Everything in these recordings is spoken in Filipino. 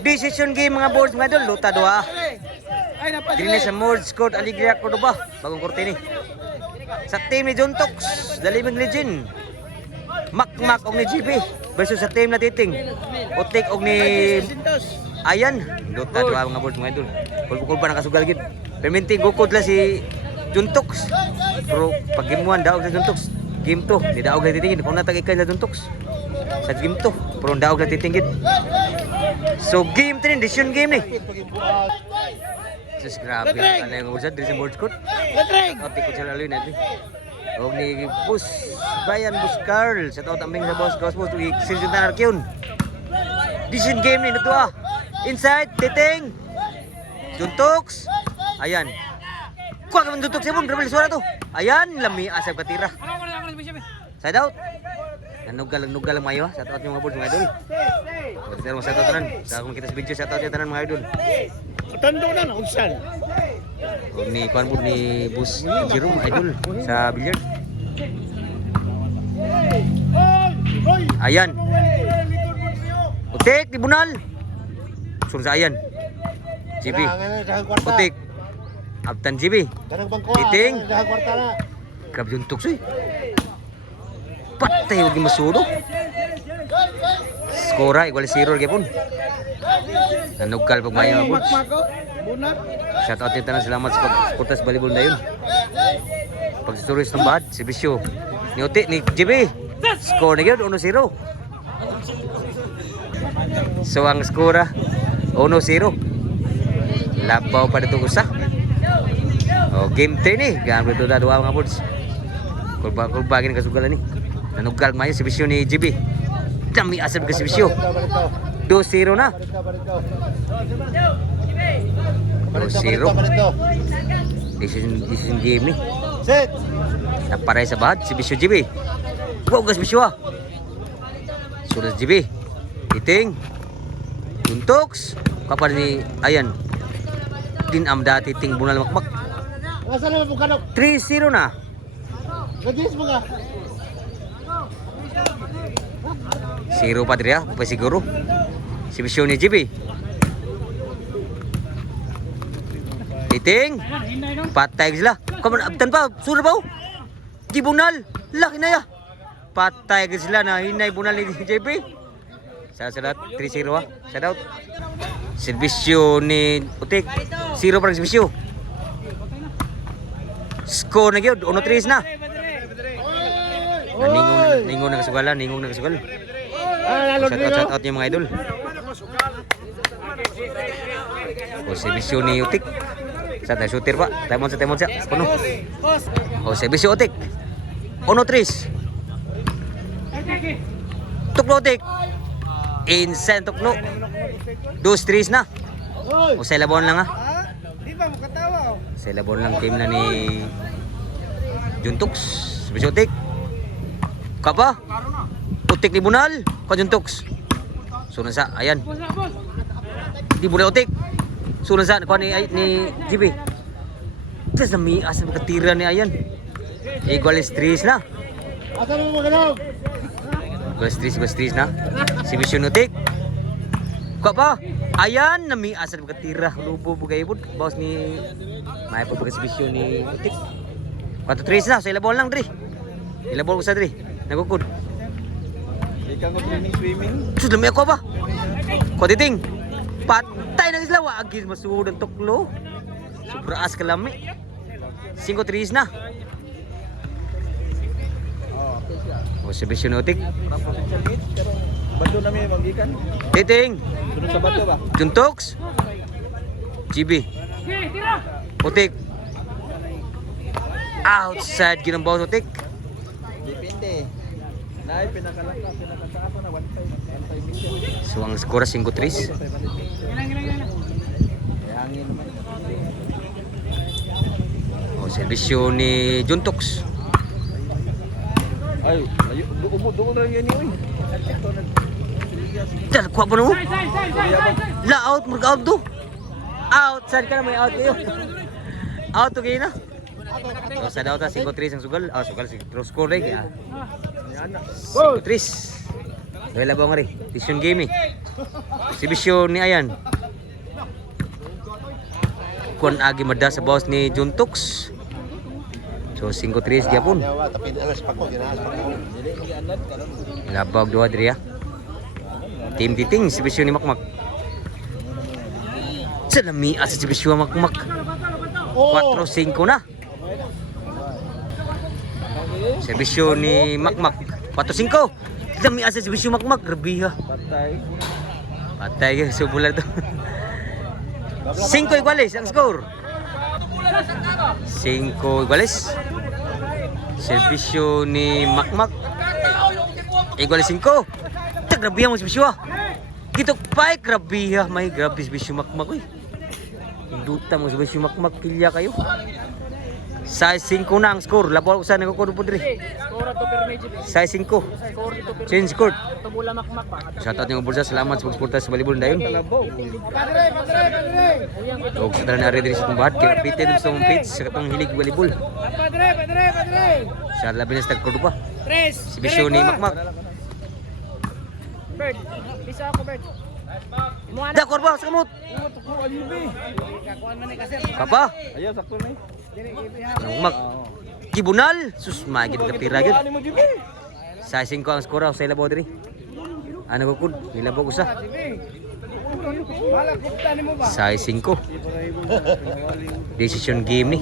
Decision game mga boards mga idol. Luta doa. Dili sa Mords Court Alegria Cordoba. Bagong korte ni. Sa team ni John Tox, The Living Legend. Makmak og ni GB versus sa team na Titing. Utik og ni Ayan. Luta doa mga boards mga idol. Kulba nakasugal gid. Perminti gukod la si John Tox. Pero pag gimuan daog sa John Tox, game 2, di daog lang titingin. Kung natag-ikay sa John Tox sa game 2, pero daog lang titingin. So game 3, decision game ni. Sus grabe ang kanay nga usad diri sa Mords Court. Ati ko sila alin natin. Og ni Bus Brian Buscarl sa taw tambing sa boss Ghost Boss si Juntan Arkion. Decision game ni nato. Inside Titing. John Tox. Ayan. Kuha ka man John Tox mo, dribble suara to. Ayan, lami asab katira. Side out. Nugal lang mayo ha. Shout out yung mga boards mga idol. Pagkita mo shout out tanan. Sa akong kita sa video shout out yung tanan mga idol. Tando na na unsan. O ni kuan mo ni Bus Jerome idol sa billiard. Ayan. Utik di bunal. Sun sa ayan. GB. Utik. Abtan GB. Titing. Grab yung tuksoy. Patay huwag yung masudo. Skora, igual 0 gapon. Nanugkal pag mayo mga boards. Shout out yung tanan, salamat sa pag-sportas volleyball na yun. Pag-stories ng bahad, si Bisyo. Ni Uti, ni GB. Score na yun, 1-0. So ang skora, 1-0. Labaw pa dito usa. O game 3 ni, gamit ito na dua mga boards. Kulbagin kasugalan ni. Nanugal mayo si Bisyo ni GB. Dami asap ka si Bisyo. 2-0 na. 2-0. Decision game ni. Set. Naparay sa bahad si Bisyo GB. Wow gas Bisyo ah. Sudah GB. Titing. Juntox. Kapan ni Ayan. Din amda Titing bunal makmak. Asa na mo kanok? 3-0 na. Gagis mo ka. 0 pa diri ah, pa siguro. Si Bisyo ni GB. Titing. Patay sila. Kaman abtan pa, sura ba? Di bunal. Laki na ya. Patay sila na hinay bunal ni JB. Sa 3-0 ah. Shout out. Servisyo ni Utik. 0 pa rin servisyo. Score na gyud, 1-3 na. Ningon na kasugalan, ningon na kasugal. Shout out yung mga idol. O servisyo ni Utik. Sa tayo shooter pa. Tayo siya. Puno. O servisyo Utik. 1-3. Tuklo Utik. Insane tuklo. 2-3 na. O sa labon lang ha. Di ba makatawa? Sa labon lang team na ni Juntox. Servisyo Utik. Kapa? Utik ni bunal. Ka Juntox. Sunan sa, ayan. Di bunal Utik. Sunan sa, kuha ni GB. Tapos namias na katira ni ayan. Igualis 3 na. Asa mo maganaw? Igualis 3 na. Si Vision Utik. Kuha pa? Ayan, namias na katira. Lubo po kayo po. Bawas ni may pagpagkas Vision ni Utik. 4-3 na. So ilabol lang, Dri. Ilabol ko sa Dri. Nagukod. Ikaw nga swimming. Sus, lami ako ba? Kuha Titing. Patay ng isla. Agil masud ang tuklo. Sobraas ka lami. 5-3 na. O si Vision Utik. Bato na may magikan. Titing. Sunod sa bato ba? Juntox. GB. Utik. Outside ginambaw sa Utik. Depende. Nay pinakasa na 1-5 mission. So ang skora 5-3. Hangin naman. O servisyo ni Juntox. Ay, doon na yan yun. Dal kuha pa no? La out mag-out do. Outside ka na may out kayo. Out to kayo na. So sa daw ta 5-3 ang sugal. Ah sugal si throw score leg. 5-3. Wala ba nga rin? Decision game eh. Exhibition ni Ayan. Kuan agi mada sa boss ni Juntox. So 5-3 gyapon. Labag duha diri. Team Titing exhibition ni Makmak. Sa lami sa exhibition Makmak. 4-5 na. Exhibition ni Makmak 4-5. Lami sa exhibition Makmak, grabe ha. Patay ka, subulan to. 5 iguales ang score. 5 iguales. Servisyo ni Makmak. Iguales 5. Grabe ang servisyo ah. Kitok pa grabe ha. May grabe servisyo Makmak oy. Duta mo servisyo Makmak kilya kayo. Size 5 na ang score. Labaw sa nagkukudo po diri. Score to per medyo. Size 5. Score dito per. Change court. Tumula Makmak pa. Shout out yung bulsa. Salamat sa pagsuporta sa volleyball dayon. Og sa tanan ari diri sa tumbahat kay pitin sa mong page sa katong hilig volleyball. Padre. Sa labi na sa tagkudo pa. 3. Si Bisyo ni Makmak. Bird. Bisa ako bird. Da korba sa kamot. Papa. Ayaw, sakto na eh. Makmak. Kibunal. Sus magid ka tira gyud. Sa 5 ang score sa labaw diri. Ano ko kun? Nilabog usa. Sa 5. Decision game ni.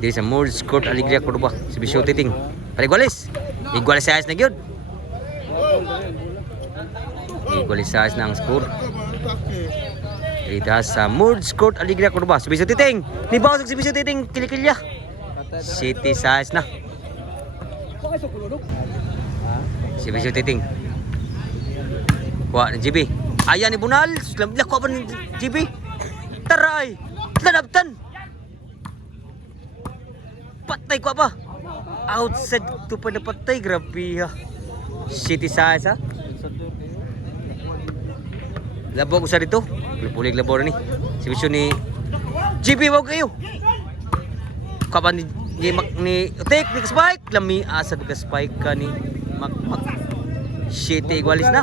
Diri sa Moores Court Alegria Cordoba. Si Bisyo Titing. Iguales. Iguales sa na gyud. Iguales sa na ang score. Dito sa Moores Court Alegria Cordoba. Si Bisyo Titing. Ni bawsag si Bisyo Titing kilikilya. City size na. Si Bisyo Titing. Kuha ni GB. Ayan ni Bunal. Lamla ko pa ni GB. Taray. Lanabtan. Patay ko pa. Outside to pa na patay. Grabe ha. City size ha. Labog ko sa dito. Pulig labor ni. Si Bisyo ni GB. Wag kayo. Kapan ni technique spike lami asad ka spike ka ni Makmak. City igualis na.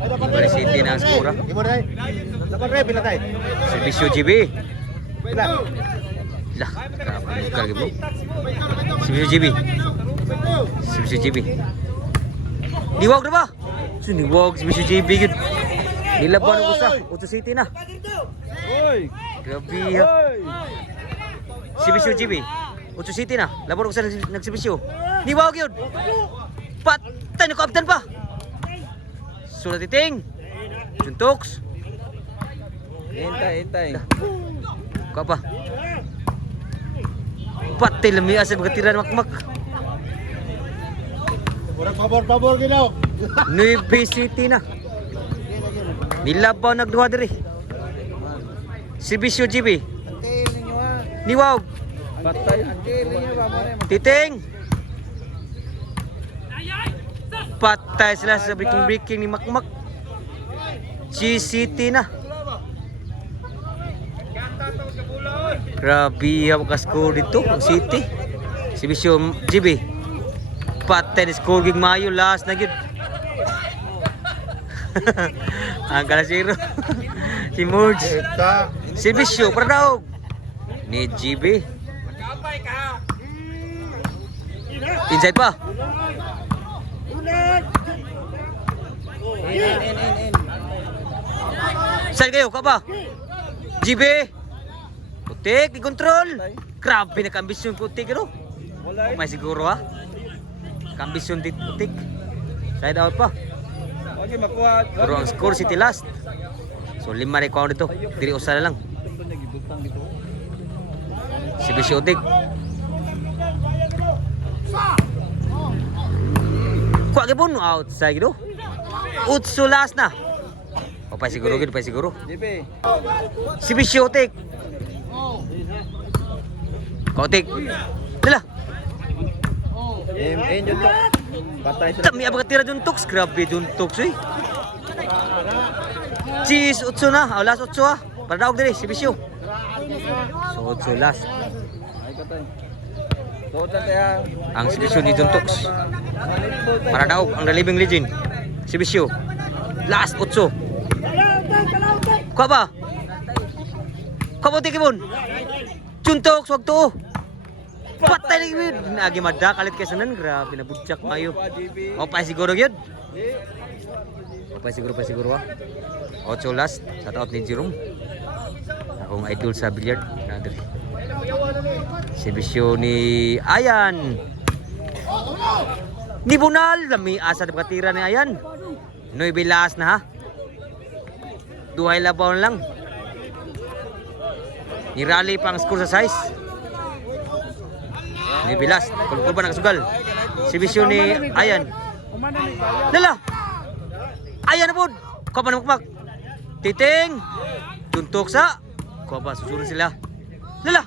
Igualis City na ang skora. Servisyo GB. Lah, kapag ka gitu. Servisyo GB. Servisyo GB. Diwag na ba? Suniwag servisyo GB gud. Nilaban ko sa Auto City na. Grabe ha. Servisyo GB. Auto City na. Labor ko sa nagservisyo. Niwag yun. Patay na kapitan pa. Sulat Titing. Juntox. Hintay. Ka pa. Patay lami asa magatiran Makmak. Pabor ginaw. Nueve City na. Nilabaw nagduha diri. Servisyo GB. Niwag. Patay. Titing. Patay sila sa breaking ni Makmak. G-City na. Grabe ang score dito ang City. Si Bisyo GB. Patay ni score gig Mayo last na gyud. Ang kala 0. Si Moores. Si Bisyo para daw. Ni GB. Inside pa. Saan kayo? Ka ba? GB. Putik, i-control. Grabe na kambisyon putik. Ano? May siguro ha? Kambisyon putik. Side out pa. Okay, makuha. Pero ang score City last. So 5 recount dito. Diri usa na lang. Si Bisyotik. Kuha gipon outside do. Utso last na. O pa siguro gid, pa siguro. JP. Si Bisyotik. Kotik. Dala. Yun to. Patay sa Kami abang tira Juntox. Grabe Juntox eh. Cheese utso na. O last utso ha. Para daog diri si Bisyo. So utso last. ay katay. Tuotan tayo. Ang Sibisyo ni Juntox. Para daw ang Dalibing Legend. Sibisyo. Last 8. Kuha ba? Kuha ba tikibon? Juntox, wag to. Patay na gibid. Nagi madda kalit kaysa nan. Grabe na budyak mayo. O pa siguro yun. O pa siguro ha. 8 last. Shout out ni Jerome. Akong idol sa billiard. Nadali. Sibisyo ni Ayan. Ni Bunal. Lami asa na katira ni Ayan. Noy bilas na ha. Duhay labaw lang. Ni Rally pang score sa size. Ni bilas. Kulkuba nakasugal. Sibisyo ni Ayan. Lala. Ayan na po. Kuha pa na makmak. Titing. Juntok sa. Kuha ba. Susunod sila. Lala.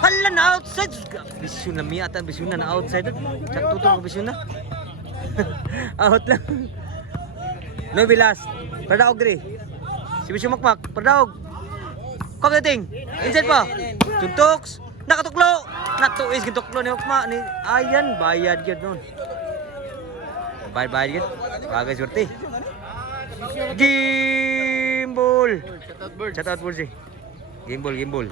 Hala na outside. Bisyon na miya ata. Bisyon na outside. Chat tutong ko bisyon na. Out lang. No bilas. Pardaog diri. Si bisyon makmak. Pardaog. Kuha titing. Inside pa. Juntoks. Nakatuklo. Natuis gituklo ni Ukma. Ni Ayan. Bayad yun nun. Bayad yun. Bagay surti. Gimbal. Shout out Bursi. Gimbal.